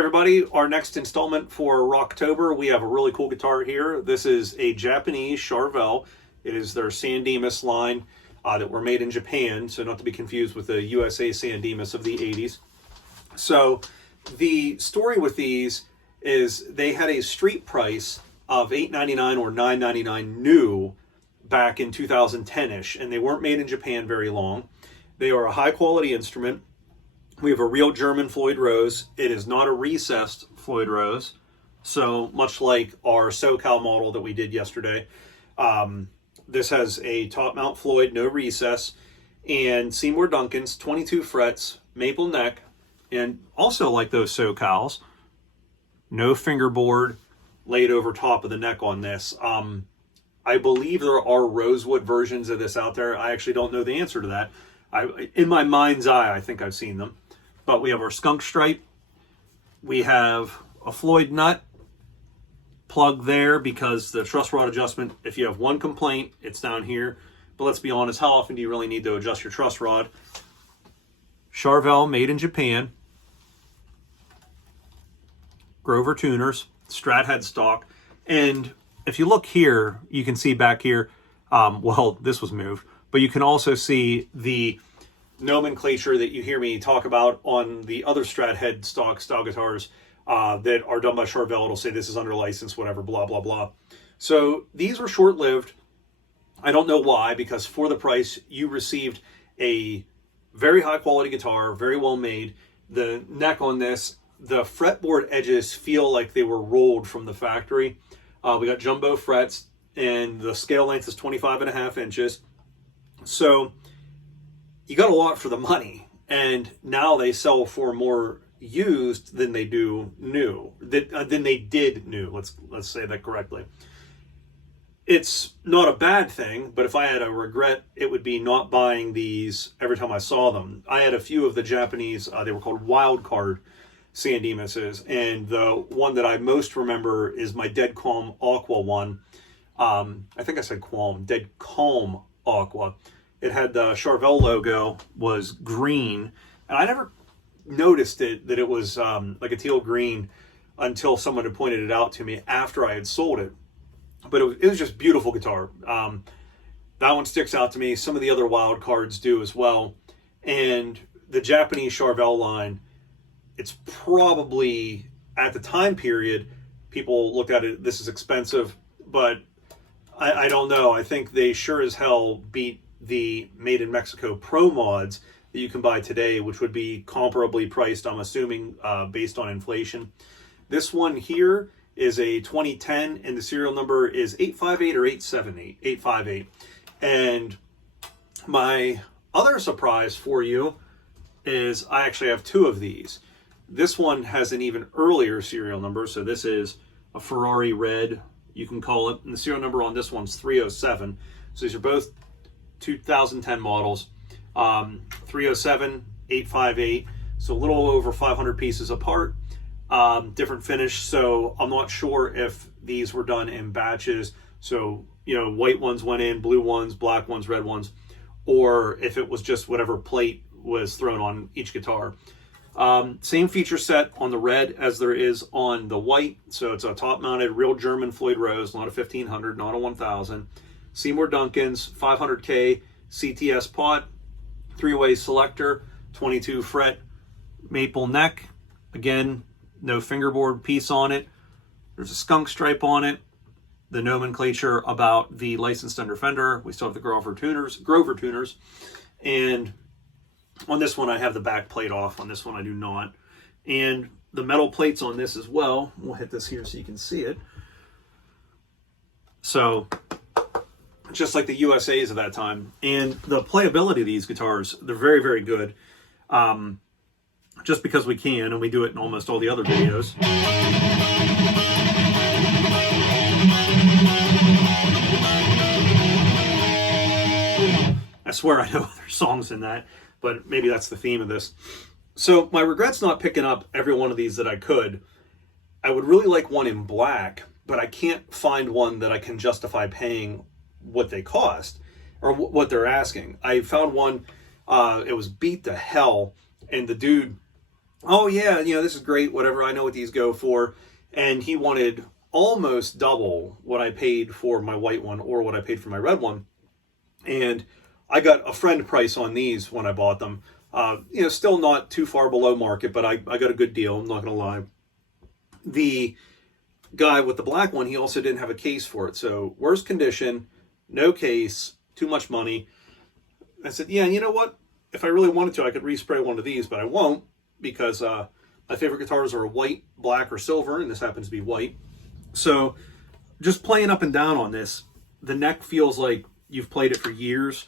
Everybody, our next installment for Rocktober, we have a really cool guitar here. This is a Japanese Charvel. It is their San Dimas line that were made in Japan, so not to be confused with the USA San Dimas of the 80s. So the story with these is they had a street price of $8.99 or $9.99 new back in 2010-ish, and they weren't made in Japan very long. They are a high-quality instrument. We have a real German Floyd Rose. It is not a recessed Floyd Rose, so much like our SoCal model that we did yesterday. This has a top mount Floyd, no recess, and Seymour Duncans, 22 frets, maple neck, and also like those SoCals, no fingerboard laid over top of the neck on this. I believe there are rosewood versions of this out there. I actually don't know the answer to that. In my mind's eye, I think I've seen them. But we have our skunk stripe. We have a Floyd nut plug there because the truss rod adjustment, if you have one complaint, it's down here. But let's be honest, how often do you really need to adjust your truss rod? Charvel, made in Japan. Grover tuners, Strat headstock. And if you look here, you can see back here, well, this was moved, but you can also see the nomenclature that you hear me talk about on the other Strat headstock style guitars that are done by Charvel. It'll say this is under license, whatever, blah, blah, blah. So these were short-lived. I don't know why, because for the price, you received a very high-quality guitar, very well made. The neck on this, the fretboard edges feel like they were rolled from the factory. We got jumbo frets, and the scale length is 25.5 inches. So you got a lot for the money, and now they sell for more used than they do new, than they did new. Let's say that correctly. It's not a bad thing, but if I had a regret, it would be not buying these every time I saw them. I had a few of the Japanese, they were called wild card San Dimas's, and the one that I most remember is my Dead Calm Aqua one. I think I said Qualm, Dead Calm Aqua. It had the Charvel logo, was green, and I never noticed that it was like a teal green until someone had pointed it out to me after I had sold it. But it was just beautiful guitar. That one sticks out to me. Some of the other wild cards do as well. And the Japanese Charvel line, it's probably, at the time period, people looked at it, this is expensive, but I don't know. I think they sure as hell beat the Made in Mexico Pro mods that you can buy today, which would be comparably priced, I'm assuming, based on inflation. This one here is a 2010, and the serial number is 858 or 878, 858. And my other surprise for you is I actually have two of these. This one has an even earlier serial number, so this is a Ferrari red, you can call it, and the serial number on this one's 307. So these are both 2010 models. 307, 858, so a little over 500 pieces apart, different finish. So I'm not sure if these were done in batches, so white ones went in, blue ones, black ones, red ones, or if it was just whatever plate was thrown on each guitar. Same feature set on the red as there is on the white. So it's a top mounted real German Floyd Rose, not a 1500, not a 1000. Seymour Duncans, 500K CTS pot, 3-way selector, 22 fret maple neck. Again, no fingerboard piece on it. There's a skunk stripe on it. The nomenclature about the licensed under fender. We still have the Grover tuners. And on this one, I have the back plate off. On this one, I do not. And the metal plates on this as well. We'll hit this here so you can see it. So just like the USA's of that time. And the playability of these guitars, they're very, very good. Just because we can, and we do it in almost all the other videos. I swear I know other songs in that, but maybe that's the theme of this. So my regret's not picking up every one of these that I could. I would really like one in black, but I can't find one that I can justify paying what they cost or what they're asking. I found one, it was beat to hell, and the dude oh yeah, this is great, whatever, I know what these go for. And he wanted almost double what I paid for my white one or what I paid for my red one. And I got a friend price on these when I bought them. Still not too far below market, but I got a good deal, I'm not going to lie. The guy with the black one, he also didn't have a case for it. So worse condition, no case, too much money. I said, yeah, you know what? If I really wanted to, I could respray one of these, but I won't, because my favorite guitars are white, black, or silver, and this happens to be white. So just playing up and down on this, the neck feels like you've played it for years.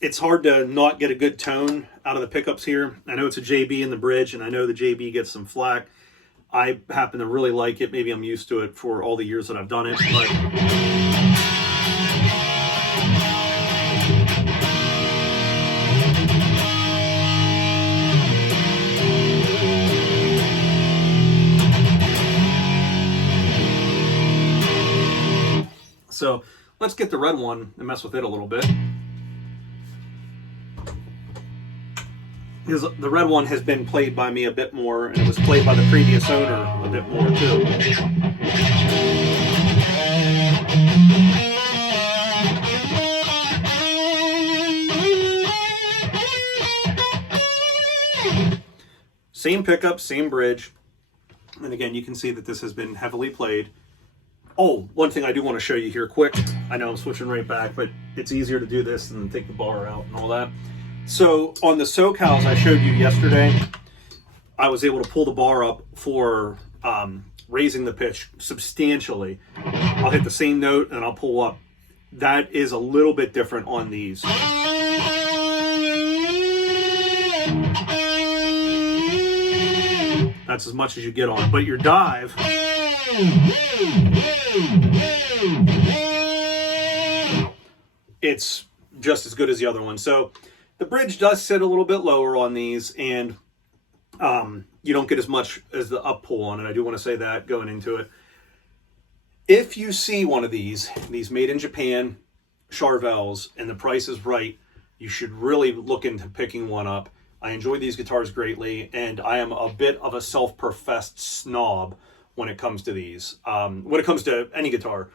It's hard to not get a good tone out of the pickups here. I know it's a JB in the bridge, and I know the JB gets some flack. I happen to really like it. Maybe I'm used to it for all the years that I've done it, but so let's get the red one and mess with it a little bit. Because the red one has been played by me a bit more, and it was played by the previous owner a bit more too. Same pickup, same bridge. And again, you can see that this has been heavily played. Oh, one thing I do want to show you here quick. I know I'm switching right back, but it's easier to do this than take the bar out and all that. So on the SoCals I showed you yesterday, I was able to pull the bar up for raising the pitch substantially. I'll hit the same note and I'll pull up. That is a little bit different on these. That's as much as you get on. But your dive, it's just as good as the other one. So the bridge does sit a little bit lower on these, and you don't get as much as the up pull on it. I do want to say that going into it. If you see one of these made in Japan Charvels, and the price is right, you should really look into picking one up. I enjoy these guitars greatly, and I am a bit of a self-professed snob when it comes to these. When it comes to any guitar,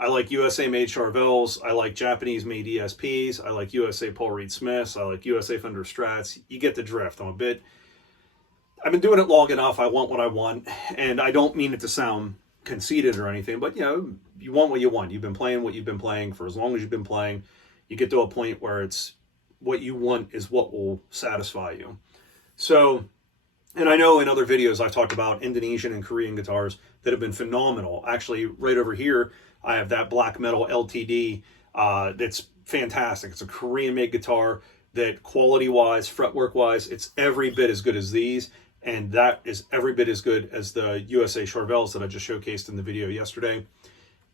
I like USA made Charvels, I like Japanese made ESPs, I like USA Paul Reed Smiths, I like USA Fender Strats. You get the drift. I've been doing it long enough. I want what I want, and I don't mean it to sound conceited or anything, but you want what you want. You've been playing what you've been playing for as long as you've been playing. You get to a point where it's what you want is what will satisfy you. So, and I know in other videos I've talked about Indonesian and Korean guitars that have been phenomenal. Actually, right over here, I have that black metal LTD that's fantastic. It's a Korean-made guitar that quality-wise, fretwork-wise, it's every bit as good as these, and that is every bit as good as the USA Charvels that I just showcased in the video yesterday.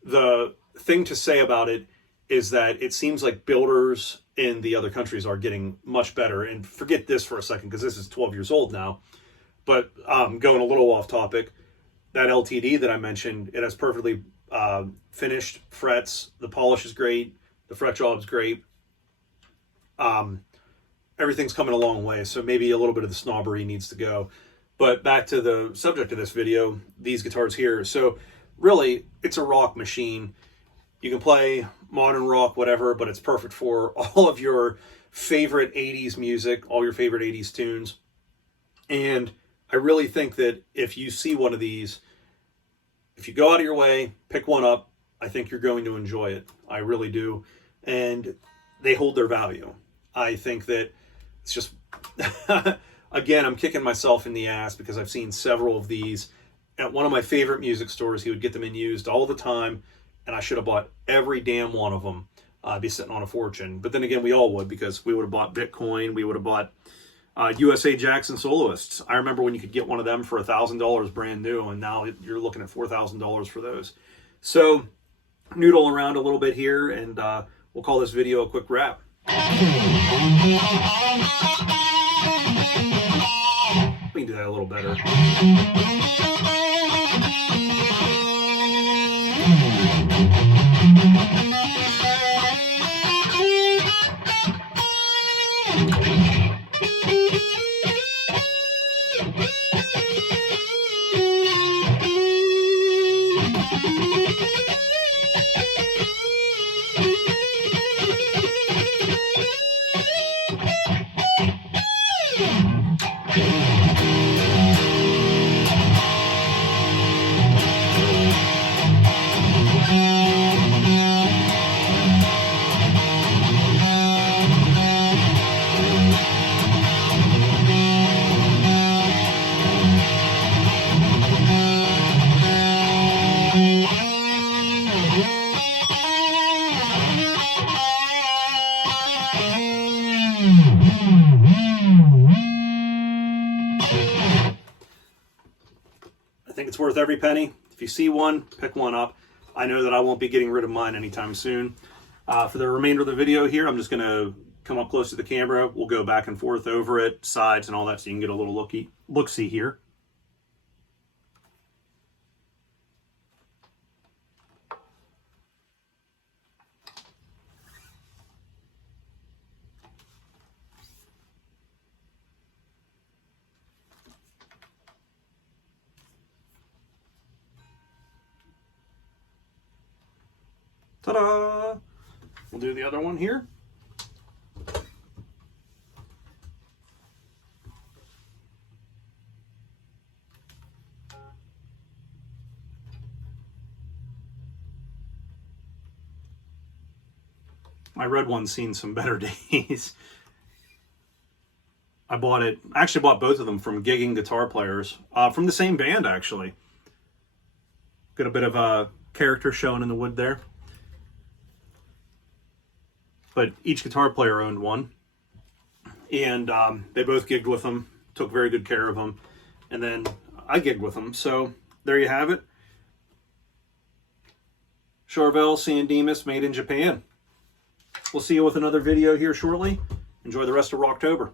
The thing to say about it is that it seems like builders in the other countries are getting much better. And forget this for a second, because this is 12 years old now. But going a little off topic, that LTD that I mentioned, it has perfectly finished frets. The polish is great. The fret job's great. Everything's coming a long way, so maybe a little bit of the snobbery needs to go. But back to the subject of this video, these guitars here. So really, it's a rock machine. You can play modern rock, whatever, but it's perfect for all of your favorite 80s music, all your favorite 80s tunes. And I really think that if you see one of these, if you go out of your way, pick one up, I think you're going to enjoy it. I really do. And they hold their value. I think that it's just, again, I'm kicking myself in the ass because I've seen several of these at one of my favorite music stores. He would get them in used all the time, and I should have bought every damn one of them. I'd be sitting on a fortune. But then again, we all would, because we would have bought Bitcoin, we would have bought USA Jackson Soloists. I remember when you could get one of them for $1,000 brand new, and now you're looking at $4,000 for those. So noodle around a little bit here, and we'll call this video a quick wrap. We can do that a little better. I think it's worth every penny. If you see one, pick one up. I know that I won't be getting rid of mine anytime soon. For the remainder of the video here, I'm just going to come up close to the camera. We'll go back and forth over it, sides and all that, so you can get a little look-see here. Ta-da! We'll do the other one here. My red one's seen some better days. I actually bought both of them from gigging guitar players, from the same band actually. Got a bit of a character showing in the wood there. But each guitar player owned one, and they both gigged with them, took very good care of them, and then I gigged with them. So there you have it. Charvel San Dimas, made in Japan. We'll see you with another video here shortly. Enjoy the rest of Rocktober.